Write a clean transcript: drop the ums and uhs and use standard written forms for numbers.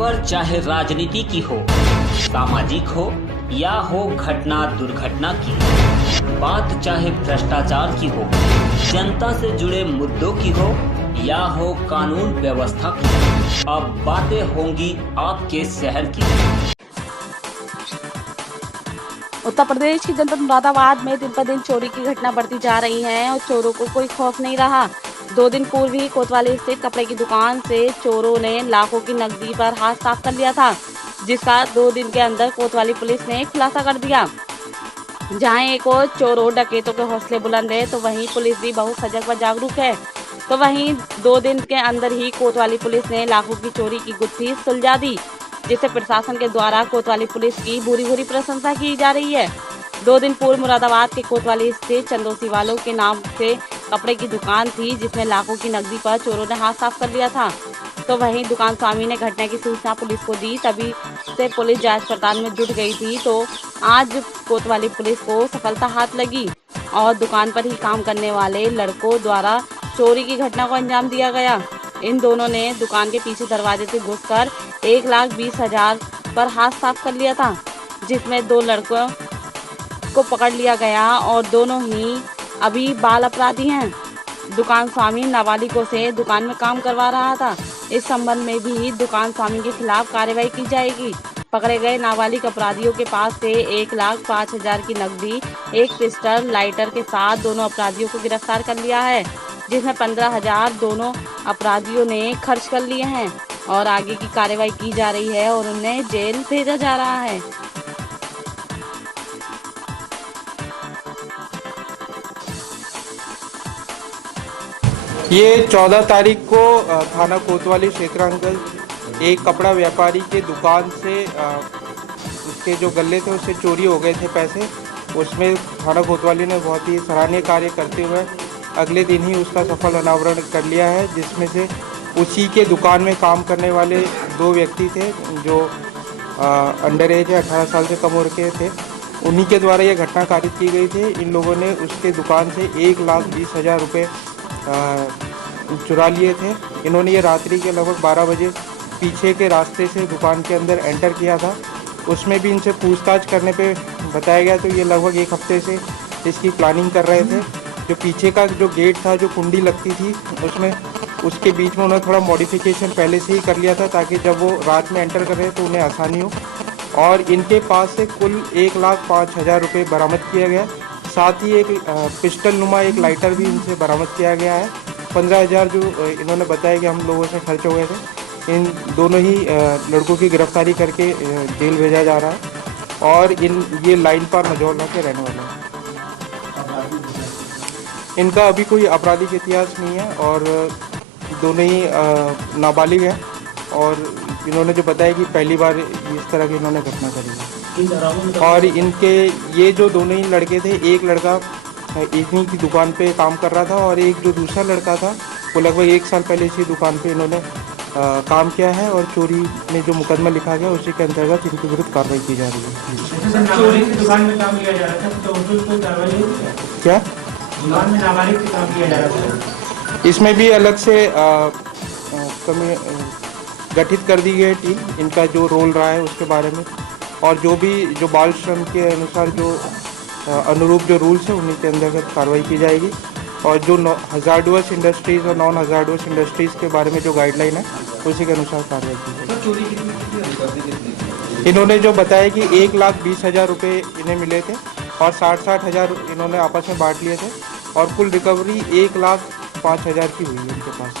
खबर चाहे राजनीति की हो, सामाजिक हो या हो घटना दुर्घटना की, बात चाहे भ्रष्टाचार की हो, जनता से जुड़े मुद्दों की हो या हो कानून व्यवस्था की, अब बातें होंगी आपके शहर की। उत्तर प्रदेश की जनपद मुरादाबाद में दिन पर दिन चोरी की घटना बढ़ती जा रही है और चोरों को कोई खौफ नहीं रहा। 2 दिन पूर्व ही कोतवाली स्थित कपड़े की दुकान से चोरों ने लाखों की नकदी पर हाथ साफ कर लिया था, जिसका 2 दिन के अंदर कोतवाली पुलिस ने खुलासा कर दिया। जहां एक और चोरों डकैतों के हौसले बुलंद है, तो वहीं पुलिस भी बहुत सजग व जागरूक है। तो वहीं 2 दिन के अंदर ही कोतवाली पुलिस ने लाखों की चोरी की गुत्थी सुलझा दी, जिसे प्रशासन के द्वारा कोतवाली पुलिस की भूरी प्रशंसा की जा रही है। 2 दिन पूर्व मुरादाबाद के कोतवाली स्थित चंदोसी वालों के नाम से कपड़े की दुकान थी, जिसमें लाखों की नकदी पर चोरों ने हाथ साफ कर लिया था। तो वहीं दुकान स्वामी ने घटना की सूचना पुलिस को दी, तभी से पुलिस जांच पड़ताल में जुट गई थी। तो आज कोतवाली पुलिस को सफलता हाथ लगी और दुकान पर ही काम करने वाले लड़कों द्वारा चोरी की घटना को अंजाम दिया गया। इन दोनों ने दुकान के पीछे दरवाजे से घुसकर 1,20,000 पर हाथ साफ कर लिया था, जिसमें 2 लड़कों को पकड़ लिया गया और दोनों ही अभी बाल अपराधी हैं। दुकान स्वामी नाबालिगों से दुकान में काम करवा रहा था। इस संबंध में भी दुकान स्वामी के खिलाफ कार्रवाई की जाएगी। पकड़े गए नाबालिग अपराधियों के पास से 1,05,000 की नकदी, एक पिस्टल, लाइटर के साथ दोनों अपराधियों को गिरफ्तार कर लिया है, जिसमें 15,000 दोनों अपराधियों ने खर्च कर लिए हैं और आगे की कार्रवाई की जा रही है और उन्हें जेल भेजा जा रहा है। ये 14 तारीख को थाना कोतवाली क्षेत्रांचल एक कपड़ा व्यापारी के दुकान से उसके जो गल्ले थे उससे चोरी हो गए थे पैसे। उसमें थाना कोतवाली ने बहुत ही सराहनीय कार्य करते हुए अगले दिन ही उसका सफल अनावरण कर लिया है, जिसमें से उसी के दुकान में काम करने वाले 2 व्यक्ति थे जो अंडर एज 18 साल से कम उम्र के थे। उन्हीं के द्वारा ये घटना कारित की गई थी। इन लोगों ने उसके दुकान से 1,20,000 रुपये चुरा लिए थे। इन्होंने ये रात्रि के लगभग 12 बजे पीछे के रास्ते से दुकान के अंदर एंटर किया था। उसमें भी इनसे पूछताछ करने पे बताया गया तो ये लगभग 1 हफ्ते से इसकी प्लानिंग कर रहे थे। जो पीछे का जो गेट था, जो कुंडी लगती थी उसमें, उसके बीच में उन्होंने थोड़ा मॉडिफिकेशन पहले से ही कर लिया था ताकि जब वो रात में एंटर कर रहे तो उन्हें आसानी हो। और इनके पास से कुल 1,05,000 रुपये बरामद किया गया। साथ ही एक पिस्टल नुमा एक लाइटर भी इनसे बरामद किया गया है। 15,000 जो इन्होंने बताया कि हम लोगों से खर्च हो गए थे। इन दोनों ही लड़कों की गिरफ्तारी करके जेल भेजा जा रहा है और ये लाइन पर मजौला के रहने वाले हैं। इनका अभी कोई आपराधिक इतिहास नहीं है और दोनों ही नाबालिग हैं और इन्होंने जो बताया कि पहली बार इस तरह की इन्होंने घटना करी है। और इनके ये जो दोनों ही लड़के थे, एक लड़का इन्हीं की दुकान पे काम कर रहा था और एक जो दूसरा लड़का था वो लगभग 1 साल पहले इसी दुकान पे इन्होंने काम किया है और चोरी में जो मुकदमा लिखा गया उसी के अंतर्गत इनके विरुद्ध कार्रवाई की जा रही है। चोरी की दुकान में काम किया जा रहा था तो उसको कार्रवाई क्या दुकान में नाबालिग पे काम किया जा रहा था? इसमें भी अलग से गठित कर दी गई है टीम। इनका जो रोल रहा है उसके बारे में और जो बाल श्रम के अनुसार जो अनुरूप जो रूल्स है उन्हीं के अंतर्गत कार्रवाई की जाएगी और जो हजार्डुअस इंडस्ट्रीज़ और नॉन हजार्डुअस इंडस्ट्रीज़ के बारे में जो गाइडलाइन है उसी के अनुसार कार्रवाई की जाएगी। इन्होंने जो बताया कि 1,20,000 रुपये इन्हें मिले थे और 60,000 इन्होंने आपस में बांट लिए थे और कुल रिकवरी 1,05,000 की हुई है इनके पास।